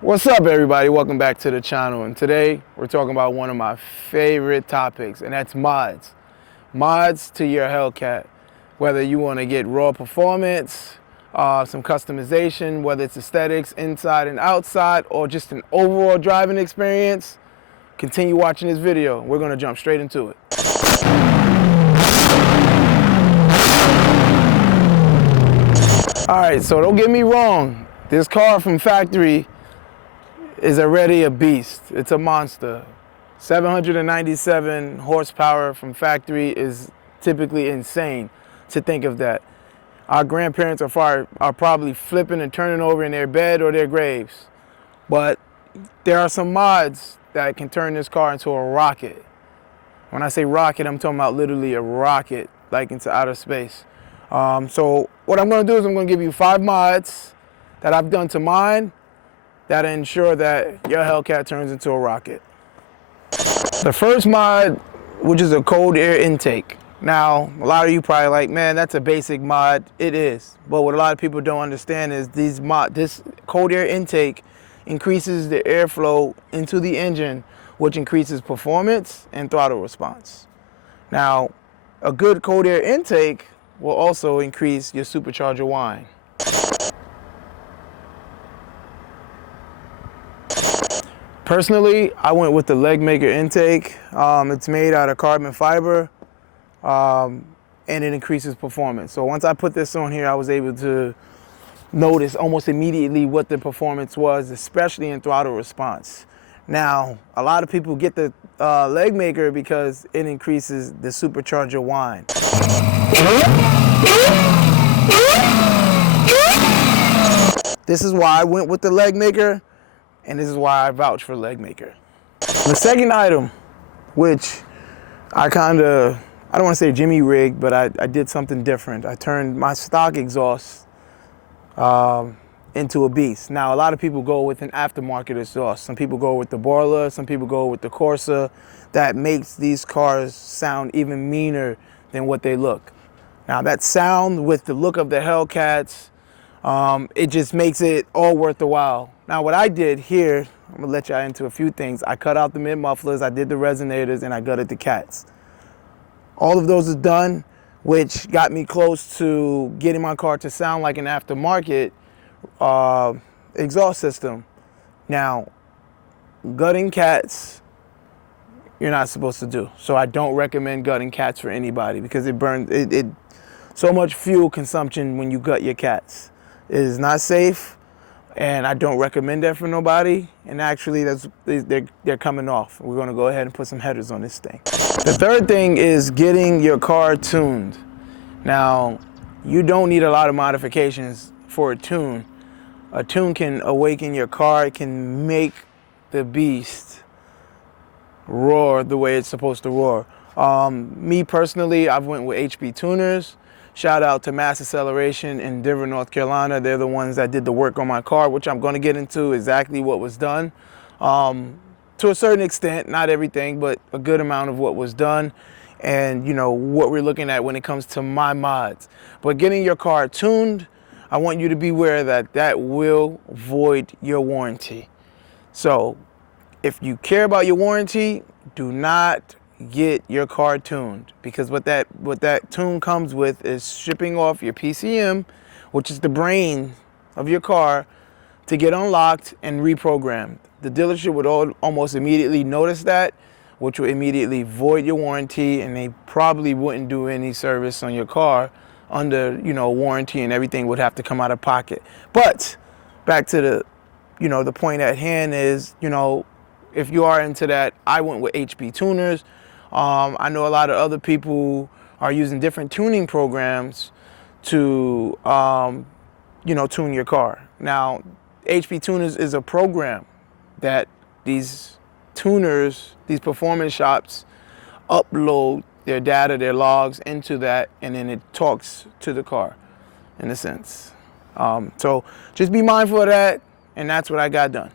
What's up, everybody? Welcome back to the channel, and today we're talking about one of my favorite topics, and that's mods. Mods to your Hellcat. Whether you want to get raw performance, some customization, whether it's aesthetics inside and outside, or just an overall driving experience, continue watching this video. We're going to jump straight into it. Alright, so don't get me wrong. This car from factory is already a beast. It's a monster. 797 horsepower from factory is typically insane to think of that. Our grandparents are probably flipping and turning over in their bed or their graves. But there are some mods that can turn this car into a rocket. When I say rocket, I'm talking about literally a rocket, like into outer space. So what I'm going to do is I'm going to give you 5 mods that I've done to mine that ensure that your Hellcat turns into a rocket. The first mod, which is a cold air intake. Now, a lot of you probably like, man, that's a basic mod. It is. But what a lot of people don't understand is this cold air intake increases the airflow into the engine, which increases performance and throttle response. Now, a good cold air intake will also increase your supercharger whine. Personally, I went with the leg maker intake. It's made out of carbon fiber, and it increases performance. So once I put this on here, I was able to notice almost immediately what the performance was, especially in throttle response. Now, a lot of people get the leg maker because it increases the supercharger whine. This is why I went with the leg maker. And this is why I vouch for leg maker. The second item, which I don't want to say Jimmy rigged, but I did something different. I turned my stock exhaust into a beast. Now, a lot of people go with an aftermarket exhaust. Some people go with the Borla, some people go with the Corsa. That makes these cars sound even meaner than what they look. Now, that sound with the look of the Hellcats, it just makes it all worth the while. Now, what I did here, I'm gonna let y'all into a few things. I cut out the mid mufflers, I did the resonators, and I gutted the cats. All of those is done, which got me close to getting my car to sound like an aftermarket exhaust system. Now, gutting cats, you're not supposed to do. So I don't recommend gutting cats for anybody because it burns, so much fuel consumption when you gut your cats. It is not safe. And I don't recommend that for nobody. And actually, they're coming off. We're gonna go ahead and put some headers on this thing. The third thing is getting your car tuned. Now, you don't need a lot of modifications for a tune. A tune can awaken your car. It can make the beast roar the way it's supposed to roar. Me personally, I've went with HP tuners. Shout out to Mass Acceleration in Denver, North Carolina. They're the ones that did the work on my car, which I'm going to get into exactly what was done. To a certain extent, not everything, but a good amount of what was done. And, you know, what we're looking at when it comes to my mods. But getting your car tuned, I want you to be aware that that will void your warranty. So if you care about your warranty, do not get your car tuned, because what that tune comes with is stripping off your PCM, which is the brain of your car, to get unlocked and reprogrammed. The dealership would almost immediately notice that, which would immediately void your warranty, and they probably wouldn't do any service on your car under, you know, warranty, and everything would have to come out of pocket. But back to the, you know, the point at hand is, you know, if you are into that, I went with HP tuners. I know a lot of other people are using different tuning programs to, you know, tune your car. Now, HP Tuners is a program that these tuners, these performance shops, upload their data, their logs into that, and then it talks to the car, in a sense. So just be mindful of that, and that's what I got done.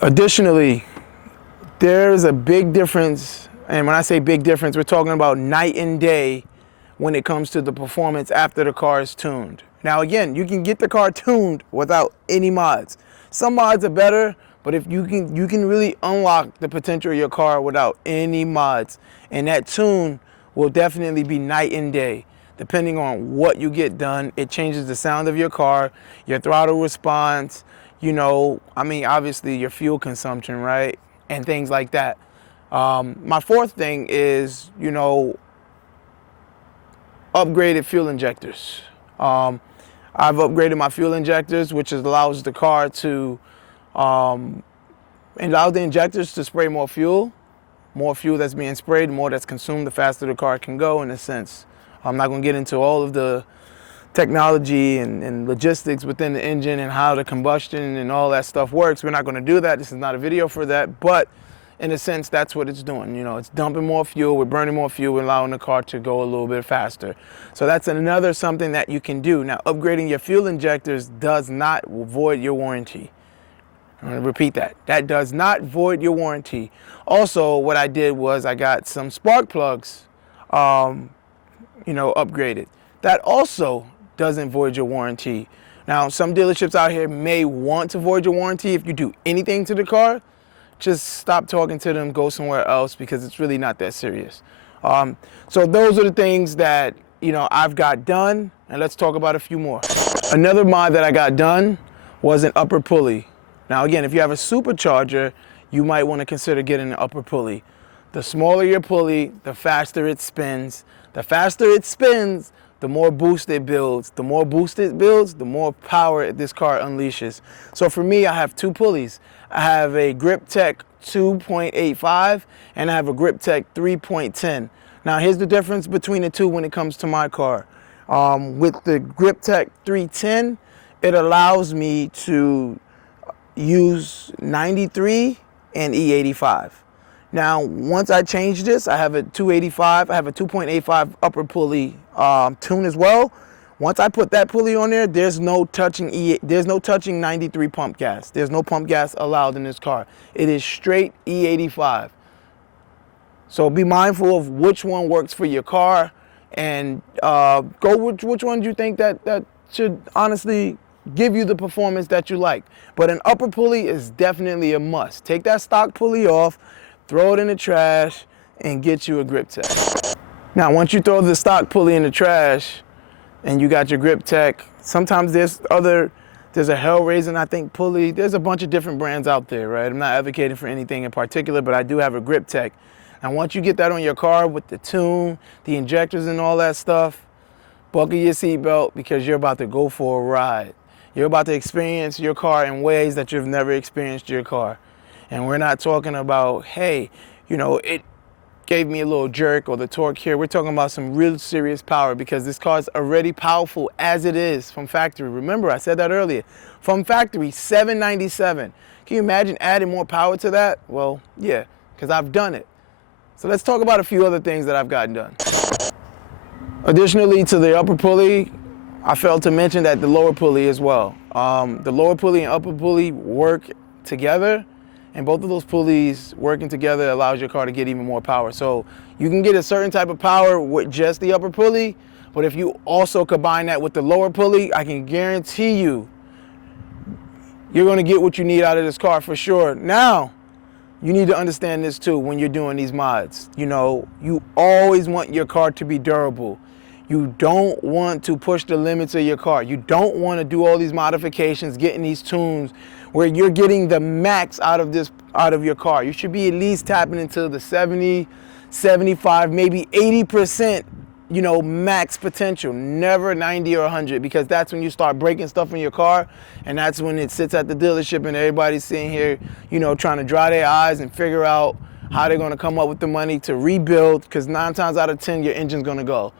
Additionally, there's a big difference, and when I say big difference, we're talking about night and day when it comes to the performance after the car is tuned. Now again, you can get the car tuned without any mods, Some mods are better, but if you can really unlock the potential of your car without any mods. And that tune will definitely be night and day. Depending on what you get done, it changes the sound of your car, your throttle response, you know, I mean, obviously your fuel consumption, right? And things like that. My fourth thing is, you know, upgraded fuel injectors. I've upgraded my fuel injectors, which allows the car to, allow the injectors to spray more fuel that's being sprayed, the more that's consumed, the faster the car can go in a sense. I'm not gonna get into all of the technology and logistics within the engine and how the combustion and all that stuff works. We're not gonna do that. This is not a video for that, but in a sense, that's what it's doing. You know, it's dumping more fuel, we're burning more fuel, allowing the car to go a little bit faster. So that's another something that you can do. Now, upgrading your fuel injectors does not void your warranty. I'm gonna repeat that. That does not void your warranty. Also, what I did was I got some spark plugs, you know, upgraded. That also doesn't void your warranty. Now, some dealerships out here may want to void your warranty if you do anything to the car. Just stop talking to them, go somewhere else, because it's really not that serious. So those are the things that, you know, I've got done, and let's talk about a few more. Another mod that I got done was an upper pulley. Now again, if you have a supercharger, you might want to consider getting an upper pulley. The smaller your pulley, the faster it spins. The faster it spins, the more boost it builds. The more boost it builds, the more power this car unleashes. So for me, I have two pulleys. I have a GripTech 2.85 and I have a GripTech 3.10. Now here's the difference between the two when it comes to my car. With the GripTech 310, it allows me to use 93 and E85. Now, once I change this, I have a 285, I have a 2.85 upper pulley tune as well. Once I put that pulley on there, there's no touching 93 pump gas. There's no pump gas allowed in this car. It is straight E85. So be mindful of which one works for your car, and go with which one you think that should honestly give you the performance that you like. But an upper pulley is definitely a must. Take that stock pulley off, throw it in the trash, and get you a GripTech. Now, once you throw the stock pulley in the trash and you got your GripTech, sometimes there's a Hellraiser, I think, pulley. There's a bunch of different brands out there, right? I'm not advocating for anything in particular, but I do have a GripTech. And once you get that on your car with the tune, the injectors and all that stuff, buckle your seatbelt, because you're about to go for a ride. You're about to experience your car in ways that you've never experienced your car. And we're not talking about, hey, you know, it gave me a little jerk or the torque here. We're talking about some real serious power, because this car is already powerful as it is from factory. Remember, I said that earlier. From factory, 797. Can you imagine adding more power to that? Well, yeah, because I've done it. So let's talk about a few other things that I've gotten done. Additionally to the upper pulley, I failed to mention that the lower pulley as well. The lower pulley and upper pulley work together, and both of those pulleys working together allows your car to get even more power. So you can get a certain type of power with just the upper pulley, but if you also combine that with the lower pulley, I can guarantee you, you're gonna get what you need out of this car for sure. Now, you need to understand this too when you're doing these mods. You know, you always want your car to be durable. You don't want to push the limits of your car. You don't want to do all these modifications, getting these tunes where you're getting the max out of your car. You should be at least tapping into the 70, 75, maybe 80%, you know, max potential. Never 90 or 100, because that's when you start breaking stuff in your car, and that's when it sits at the dealership and everybody's sitting here, you know, trying to dry their eyes and figure out how they're going to come up with the money to rebuild, because 9 times out of 10 your engine's going to go.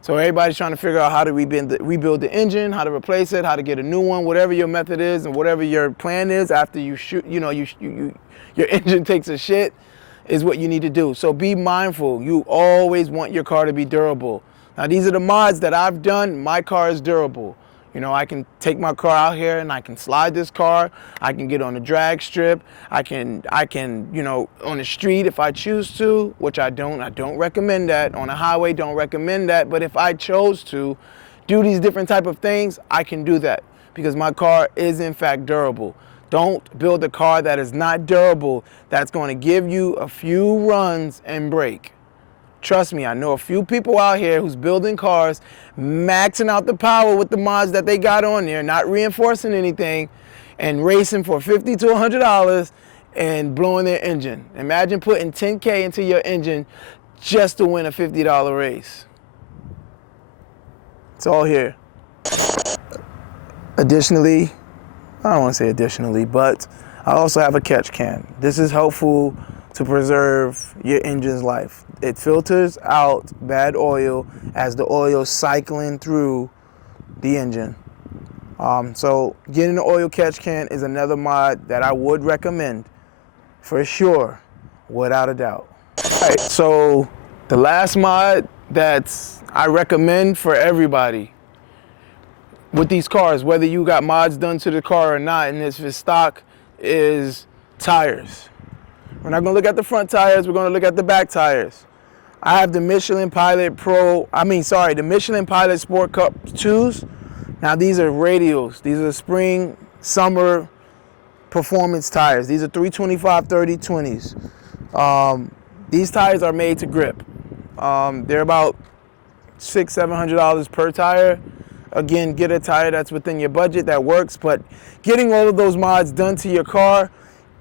So everybody's trying to figure out how to rebuild the engine, how to replace it, how to get a new one, whatever your method is and whatever your plan is after you shoot, you know, your engine takes a shit, is what you need to do. So be mindful. You always want your car to be durable. Now, these are the mods that I've done. My car is durable. You know, I can take my car out here and I can slide this car. I can get on a drag strip. I can, you know, on the street if I choose to, which I don't recommend that. On a highway, don't recommend that. But if I chose to do these different type of things, I can do that, because my car is in fact durable. Don't build a car that is not durable, that's going to give you a few runs and break. Trust me, I know a few people out here who's building cars, maxing out the power with the mods that they got on there, not reinforcing anything, and racing for $50 to $100 and blowing their engine. Imagine putting 10K into your engine just to win a $50 race. It's all here. Additionally, I don't want to say additionally, but I also have a catch can. This is helpful to preserve your engine's life. It filters out bad oil as the oil is cycling through the engine. So getting an oil catch can is another mod that I would recommend for sure, without a doubt. All right, so the last mod that I recommend for everybody with these cars, whether you got mods done to the car or not, and if it's stock, is tires. We're not gonna look at the front tires, we're gonna look at the back tires. I have the Michelin Pilot the Michelin Pilot Sport Cup 2s. Now these are radials. These are spring, summer performance tires. These are 325/30/20s. These tires are made to grip. They're about $600-700 per tire. Again, get a tire that's within your budget that works, but getting all of those mods done to your car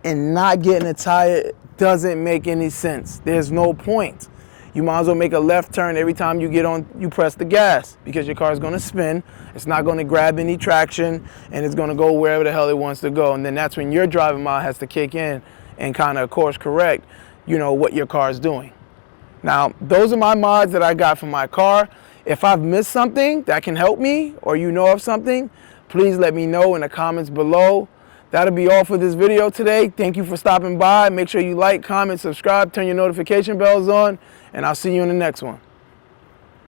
and not getting a tire doesn't make any sense. There's no point. You might as well make a left turn every time you press the gas, because your car is gonna spin, it's not gonna grab any traction, and it's gonna go wherever the hell it wants to go. And then that's when your driving mod has to kick in and kind of course correct, what your car is doing. Now, those are my mods that I got for my car. If I've missed something that can help me, or you know of something, please let me know in the comments below. That'll be all for this video today. Thank you for stopping by. Make sure you like, comment, subscribe, turn your notification bells on, and I'll see you in the next one.